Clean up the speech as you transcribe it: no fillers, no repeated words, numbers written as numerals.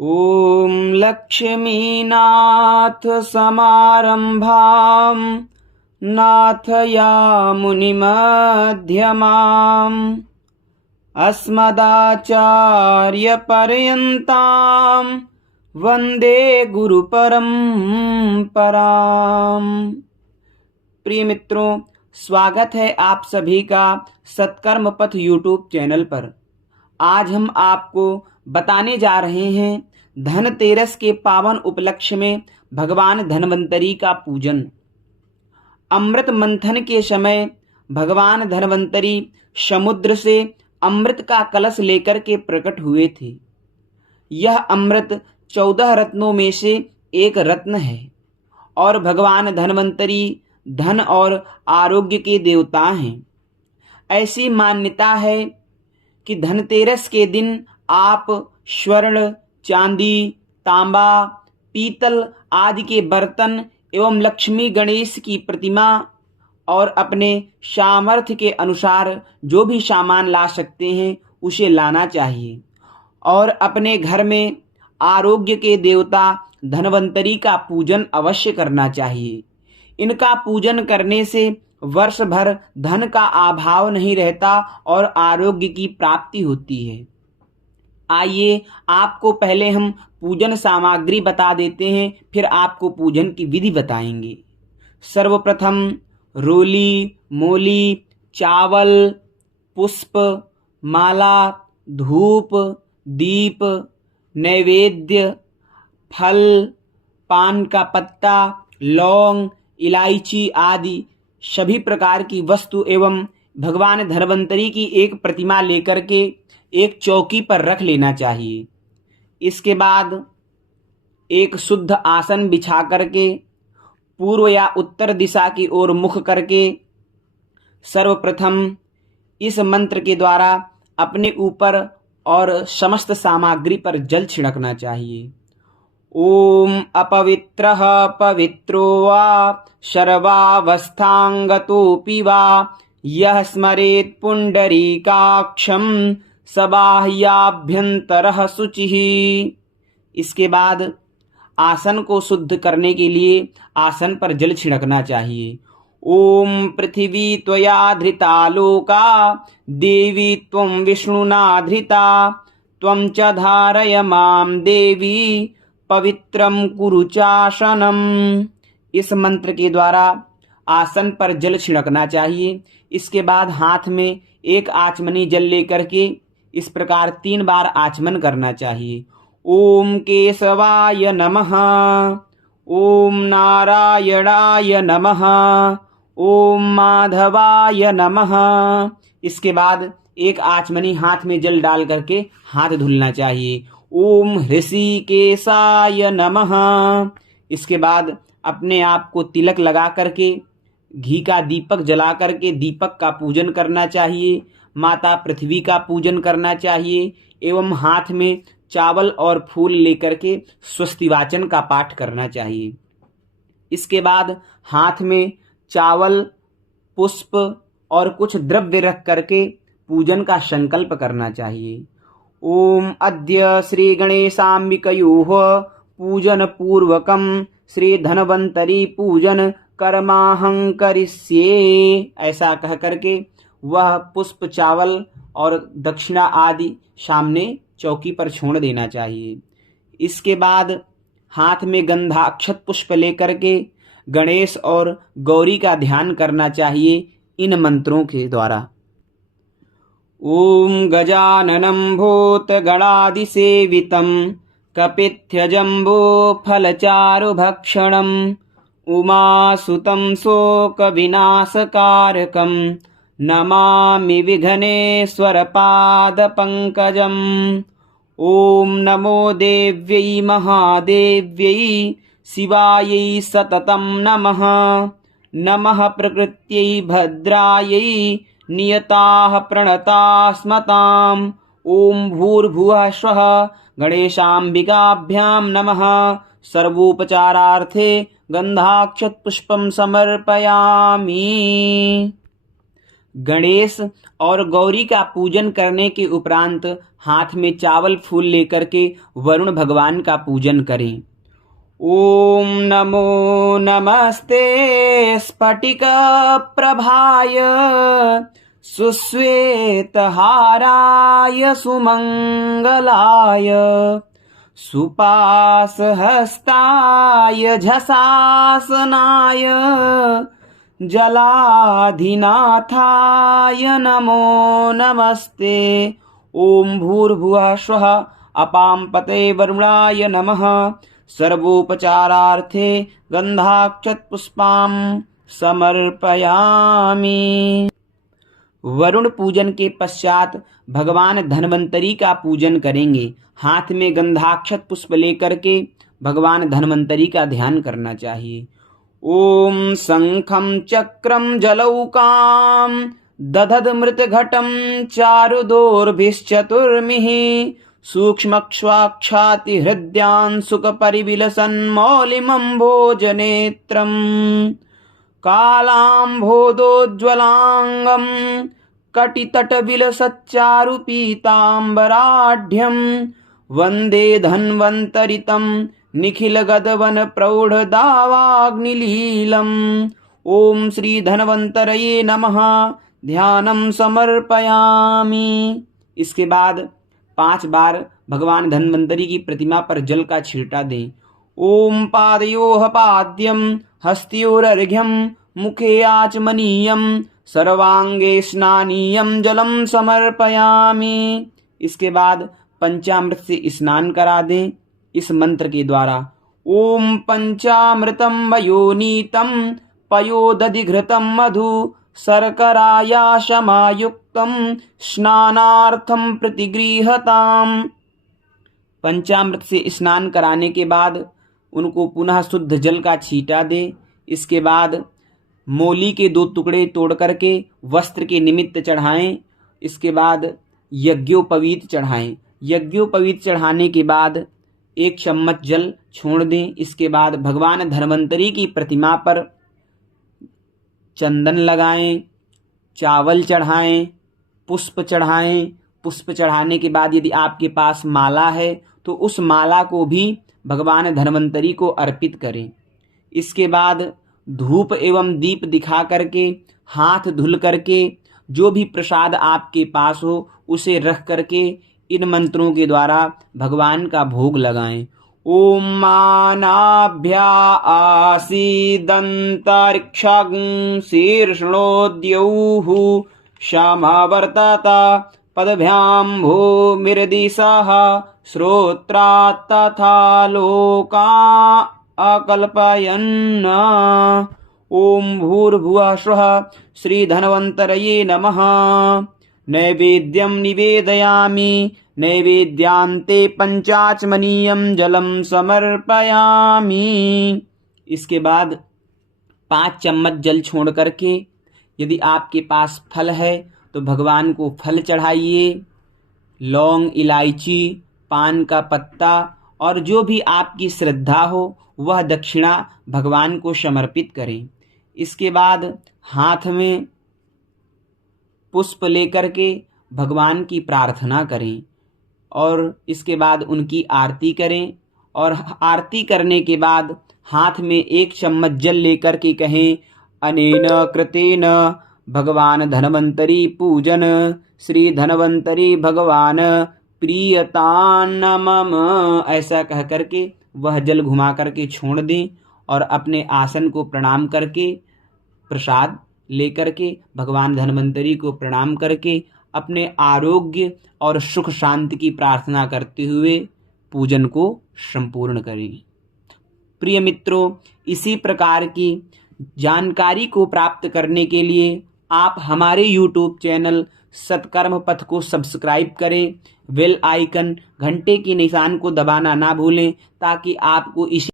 ॐ लक्ष्मीनाथ समारम्भाम् नाथयामुनिमध्यमाम् अस्मदाचार्यपर्यन्ताम् वन्दे गुरुपरम्पराम्। प्रिय मित्रों, स्वागत है आप सभी का सत्कर्म पथ यूट्यूब चैनल पर। आज हम आपको बताने जा रहे हैं धनतेरस के पावन उपलक्ष्य में भगवान धन्वंतरी का पूजन। अमृत मंथन के समय भगवान धन्वंतरी समुद्र से अमृत का कलश लेकर के प्रकट हुए थे। यह अमृत 14 रत्नों में से एक रत्न है और भगवान धन्वंतरी धन और आरोग्य के देवता हैं। ऐसी मान्यता है कि धनतेरस के दिन आप स्वर्ण, चांदी, तांबा, पीतल आदि के बर्तन एवं लक्ष्मी गणेश की प्रतिमा और अपने सामर्थ्य के अनुसार जो भी सामान ला सकते हैं उसे लाना चाहिए और अपने घर में आरोग्य के देवता धन्वंतरी का पूजन अवश्य करना चाहिए। इनका पूजन करने से वर्ष भर धन का अभाव नहीं रहता और आरोग्य की प्राप्ति होती है। आइए आपको पहले हम पूजन सामग्री बता देते हैं, फिर आपको पूजन की विधि बताएंगे। सर्वप्रथम रोली, मोली, चावल, पुष्प, माला, धूप, दीप, नैवेद्य, फल, पान का पत्ता, लौंग, इलायची आदि सभी प्रकार की वस्तु एवं भगवान धन्वंतरी की एक प्रतिमा लेकर के एक चौकी पर रख लेना चाहिए। इसके बाद एक शुद्ध आसन बिछा करके पूर्व या उत्तर दिशा की ओर मुख करके सर्वप्रथम इस मंत्र के द्वारा अपने ऊपर और समस्त सामग्री पर जल छिड़कना चाहिए। ओम अपवित्रः पवित्रो वा सर्वावस्थांगतोऽपि वा यः स्मरेत् पुंडरीकाक्षं सबाह्याभ्यंतरः शुचिः। इसके बाद आसन को शुद्ध करने के लिए आसन पर जल छिड़कना चाहिए। ओम पृथिवी त्वया धृता लोका देवी त्वं विष्णुना धृता त्वं च धारय मां देवी पवित्रं कुरु चासनम। इस मंत्र के द्वारा आसन पर जल छिड़कना चाहिए। इसके बाद हाथ में एक आचमनी जल लेकर के इस प्रकार 3 बार आचमन करना चाहिए। ओम केशवाय नमः, ओम नारायणाय नमः, ओम माधवाय नमः। इसके बाद एक आचमनी हाथ में जल डाल करके हाथ धुलना चाहिए। ओम ऋषिकेशाय नमः। इसके बाद अपने आप को तिलक लगा करके घी का दीपक जला करके दीपक का पूजन करना चाहिए। माता पृथ्वी का पूजन करना चाहिए एवं हाथ में चावल और फूल लेकर के स्वस्ति वाचन का पाठ करना चाहिए। इसके बाद हाथ में चावल, पुष्प और कुछ द्रव्य रख करके पूजन का संकल्प करना चाहिए। ओम अद्य श्री गणेशाम्बिकयोः पूजन पूर्वकम श्री धन्वंतरी पूजन कर्माहं करिष्ये। ऐसा कह करके वह पुष्प, चावल और दक्षिणा आदि सामने चौकी पर छोड़ देना चाहिए। इसके बाद हाथ में गंधाक्षत पुष्प लेकर के गणेश और गौरी का ध्यान करना चाहिए इन मंत्रों के द्वारा। ओम गजाननं भूतगणादिसेवितं कपित्थजम्बो फलचारुभक्षणं उमासुतं शोकविनाशकारकं नमामि विघ्नेश्वरपादपङ्कजम्। ओम नमो देव्यै महादेव्यै शिवायै सततं नमः। नमः प्रकृत्यै भद्रायै नियताः प्रणतास्मताम्। ओम भूर्भुवः स्वः गणेशाम्बिकाभ्यां नमः। सर्वोपचारार्थे गंधाक्षत पुष्पं समर्पयामि। गणेश और गौरी का पूजन करने के उपरांत हाथ में चावल फूल लेकर के वरुण भगवान का पूजन करें। ओम नमो नमस्ते स्फटिक प्रभाय सुश्वेतहाराय सुमंगलाय सुपासहस्ताय झसासनाय जलाधिनाथाय नमो नमस्ते। ओम भूर्भुवः स्वः अपां पते वरुणाय नमः। सर्वोपचारार्थे गंधाक्षतपुष्पां समर्पयामि। वरुण पूजन के पश्चात भगवान धन्वंतरी का पूजन करेंगे। हाथ में गंधाक्षत पुष्प लेकर के भगवान धन्वंतरी का ध्यान करना चाहिए। ओम शंखं चक्रं जलौकां दधद मृतघटं चारुदोर्भिश्चतुर्मिः सूक्ष्मक्ष्वाक्षाति हृद्यान् सुखपरिविलसन्मौलिमम्भोजनेत्रम् कालाम्भोदोज्ज्वलाङ्गं कटितटविलसच्चारुपीताम्बराढ्यं वन्दे धन्वन्तरितं निखिलगदवनप्रौढदावाग्निलीलम्। ओम श्री धन्वन्तरये नमः। ध्यानं समर्पयामि। इसके बाद 5 बार भगवान धन्वंतरी की प्रतिमा पर जल का छींटा दें। ओम पादयोः पाद्यं हस्तयोरर्घ्यं मुखे आचमनीयं सर्वांगे स्नानीयं जलम समर्पयामि। इसके बाद पंचामृत से स्नान करा दें इस मंत्र के द्वारा। ओम पंचामृतम वयोनीतम पयोदधिघृतम मधु शर्करायाशमायुक्तम स्नानार्थम प्रतिगृहताम। पंचामृत से स्नान कराने के बाद उनको पुनः शुद्ध जल का छींटा दें। इसके बाद मोली के 2 टुकड़े तोड़ करके वस्त्र के निमित्त चढ़ाएं। इसके बाद यज्ञोपवीत चढ़ाएं। यज्ञोपवीत चढ़ाने के बाद 1 चम्मच जल छोड़ दें। इसके बाद भगवान धन्वंतरी की प्रतिमा पर चंदन लगाएं, चावल चढ़ाएं, पुष्प चढ़ाएं। पुष्प चढ़ाने के बाद यदि आपके पास माला है तो उस माला को भी भगवान धन्वंतरी को अर्पित करें। इसके बाद धूप एवं दीप दिखा करके हाथ धुल करके जो भी प्रसाद आपके पास हो उसे रख करके इन मंत्रों के द्वारा भगवान का भोग लगाएं। ओम मानाभ्या आसीदंतरिक्षं शीर्षणोद्यौः क्षमावर्तता पदभ्यां भूमिर्दिशः श्रोत्रात् तथा लोका अकल्पयन्। ओम भूर्भुवः स्वः श्री धन्वन्तरये नमः। नैवेद्यं निवेदयामि। नैवेद्यान्ते पंचाचमनीयं जलम समर्पयामि। इसके बाद 5 चम्मच जल छोड़ करके यदि आपके पास फल है तो भगवान को फल चढ़ाइए। लौंग, इलायची, पान का पत्ता और जो भी आपकी श्रद्धा हो वह दक्षिणा भगवान को समर्पित करें। इसके बाद हाथ में पुष्प लेकर के भगवान की प्रार्थना करें और इसके बाद उनकी आरती करें। और आरती करने के बाद हाथ में 1 चम्मच जल लेकर के कहें, अनेन कृतेन भगवान धन्वंतरी पूजन श्री धन्वंतरी भगवान प्रियतान्नमम। ऐसा कह करके वह जल घुमा करके छोड़ दें और अपने आसन को प्रणाम करके प्रसाद लेकर के भगवान धन्वंतरी को प्रणाम करके अपने आरोग्य और सुख शांति की प्रार्थना करते हुए पूजन को संपूर्ण करें। प्रिय मित्रों, इसी प्रकार की जानकारी को प्राप्त करने के लिए आप हमारे YouTube चैनल सत्कर्म पथ को सब्सक्राइब करें। बेल आइकन घंटे की निशान को दबाना ना भूलें ताकि आपको इसी